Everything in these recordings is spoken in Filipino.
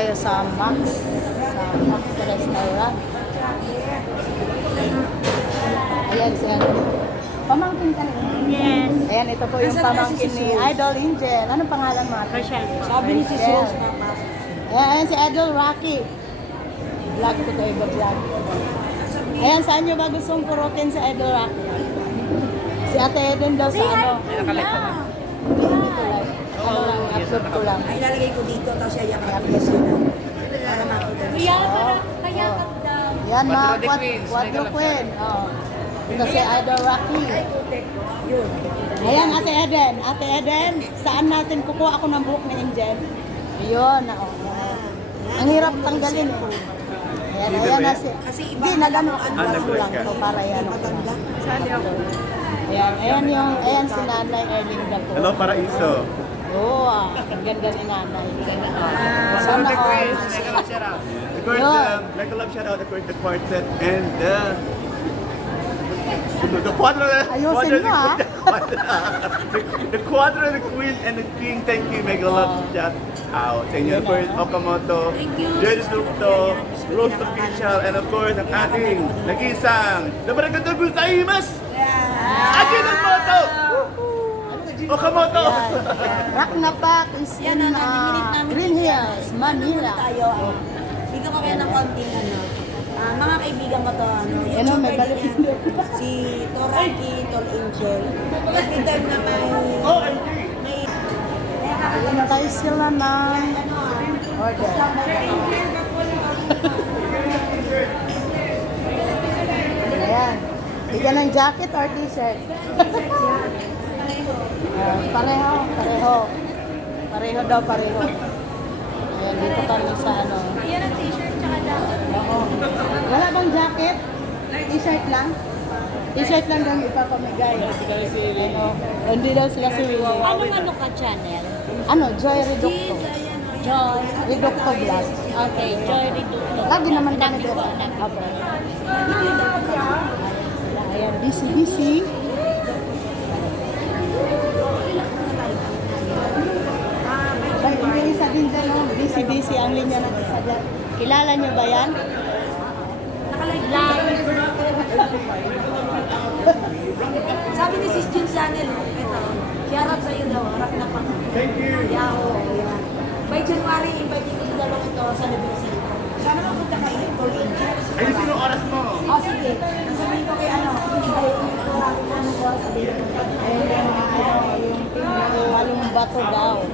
tayo sa Max Restaurant. Ayan siya. Pamangkin ka rin. Yes. Ayan, ito po yung pamangkin ni Idol Angel. Anong pangalan mo? Rochelle po. Sabi ni si Sus. Ayan si Idol Rocky. Vlog ko tayo vlog. Ayan, saan nyo ba gustong purutin si Idol Rocky? Si Ate Eden daw sa ano? Dito lang. Ano lang, upload ko lang. Ay, ilalagay ko dito, tapos siya yakap ko siya. Para makita niya. Kaya daw. Yan mga Quadro Queen. Oh. Ito si Idol Rocky. Yun. Ayan, Ate Eden. Ate Eden, saan natin kukuha ako ng buhok ni Angel? Ayun, oh. Ang hirap tanggalin eh. Ayan, ayan na si... Kasi iba Hindi, nagano ko lang to para yan. matanda. Ayan, ayan yung, ayan si Nanay Erlinda po. Hello, Paraiso. Oo, ang ganda ni Nanay. Sana Sana all. Of course, like a love shout out, of course, the quartet and the quadro. Ayusin mo, ah. The quadro, the queen, and the king. Thank you, mega love shout out. Sa inyo, of course, Okamoto, Jerry Slupto, Rose Official, and of course, ang ating nag-isang Nabaragatubu sa Imas! Aki ng moto! Okamoto! Rock na Pack is in Green Hills, Manila. Tayo, bigyan ko kayo ng konting mga kaibigan ko to, Ano, may YouTuber balik din yan. Si Toraki, Tol Angel. Every time na may... Hintay sila ng order. Ayan. Bigyan ng jacket or t-shirt? Pareho, pareho. Pareho daw, pareho. Ayan, dito kami sa ano. Yan ang t-shirt tsaka jacket. Oo. Wala bang jacket? T-shirt lang? T-shirt lang daw ipapamigay. Ano, hindi daw sila si Anong ka channel? Ano, Joy Reducto. Joy. Reducto Vlog. Okay, Joy Reducto. Lagi naman kami dito. Apo. Ayan, busy. Ay, may isa din dyan, oh. Busy ang linya ng isa dyan. Kilala niyo ba yan? Live. Sabi ni Sis Jun Channel, ito, shoutout sa'yo daw, harap na pa. Thank you! Yan. By January, invite ko yung dalawang ito sa Nebisi. Sana mapunta kayo, Tol Angel. Ayun, sino oras mo? Sige. Sabihin ko kay ano, sabihin ko. Yung walong bato daw.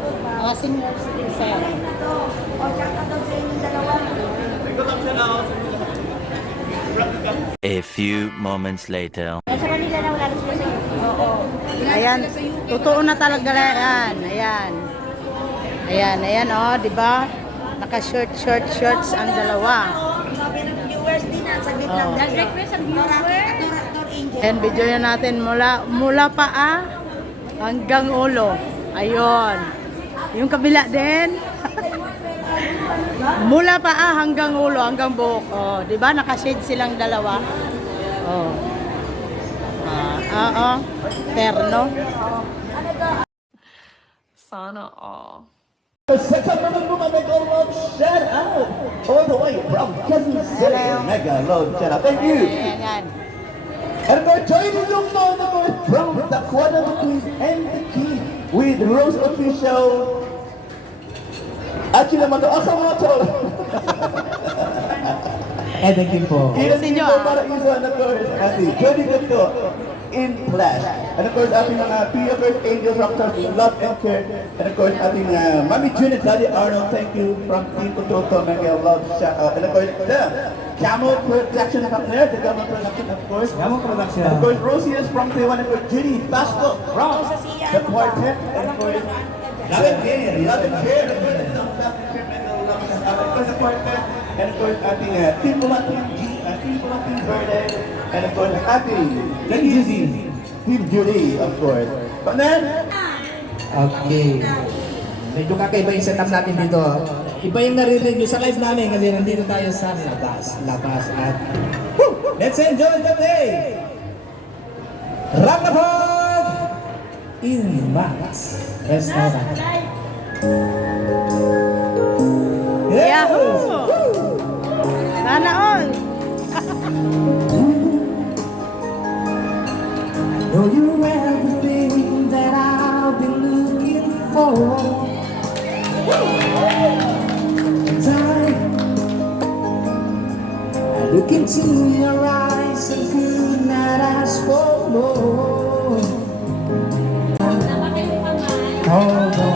Mga senior citizen. O, shoutout daw sa inyong dalawa. A few moments later. Nasa kanila na wala na sila sa YouTube. Oo. Ayan, totoo na talaga yan. Ayan, oh, di ba? Naka-shorts ang dalawa. Sabi ng viewers din na, saglit lang. Oh. Nag-request ang viewer. Tol Angel. And video na natin mula paa hanggang ulo. Ayun. Yung kabila din. Mula paa hanggang ulo, hanggang buhok. Oh, 'di ba? Naka-shade silang dalawa. Oh. Terno. Sana all. Set up naman mo mega love shout out all the way from Quezon City. Mega love shout out. Thank you. Ayan. And we're joining you now from the Quadro Queens and the King with Rose Official. Actually naman to Okamoto. Thank you po. Ayusin nyo, Ilan para isa and of course ati Jody Ganto in flash. And of course ating mga PFers, Angels, Rockstars, Love and Care. And of course ating Mami June and Daddy Arnold. Thank you from Team Toto. Mega love shout out. And of course the Camel Production up there. The Camel Production of course. Yamo production. And of course Rosie is from Taiwan. And of course Judy Basco from the quartet. And of course Love and Care. Love and Care. And of course the quartet. And of course ating Team Pumating G. Team Pumating Verde. And of course ating Team Judy of course. But then Okay. Medyo kakaiba yung setup natin dito. Iba yung naririnig nyo sa live namin kasi nandito tayo sa labas. At let's enjoy the day! Rockapod in Max Restaurant. Yeah. Yahoo! Sana all! Know you're everything that I've been looking for. I look into your eyes and could not ask for more. Although